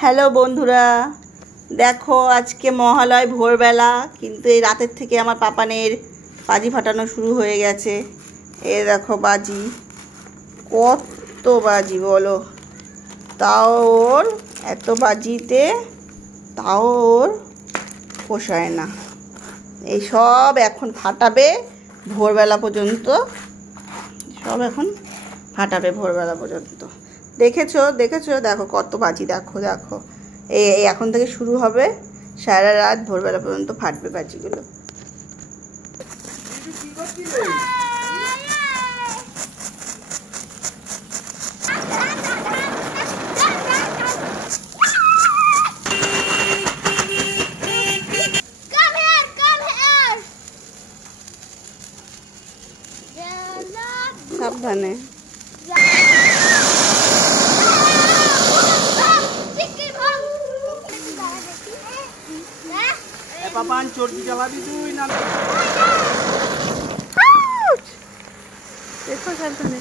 Hello বন্ধুরা, দেখো আজকে মহালয় ভোরবেলা, কিন্তু এই রাতের থেকে আমার পাপানের বাজি ফাটানো শুরু হয়ে গেছে। এ দেখো বাজি, কত বাজি বলো। তাও ওর এত বাজিতে তাও ওর পোষায় না। এই সব এখন ফাটাবে ভোরবেলা পর্যন্ত, সব এখন ফাটাবে ভোরবেলা পর্যন্ত। দেখেছো দেখো কত বাজি, দেখো দেখো এই এখন থেকে শুরু হবে, সারা রাত ভোরবেলা পর্যন্ত ফাটবে বাজিগুলো। সাবধানে। পাপান চর্বি জ্বালাবি তুই না? দেখো সাবধানে।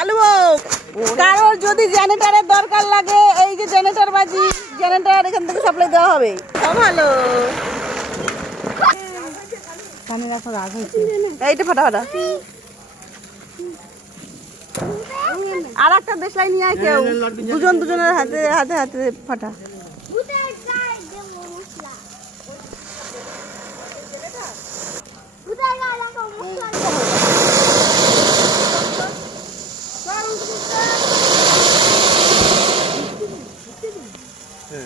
আলু কারোর যদি জেনারেটরের দরকার লাগে, এই যে জেনারেটর বাজি, জেনারেটর এখান থেকে সাপ্লাই দেওয়া হবে। ভালো কানে রাখো, রাগ হয়েছে। এইটা ফাটা ফাটা। আর একটা দেশলাই নিয়ে আয় কেউ, দুজনের হাতে হাতে হাতে ফাটা।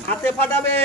হাতে ফাটাবে।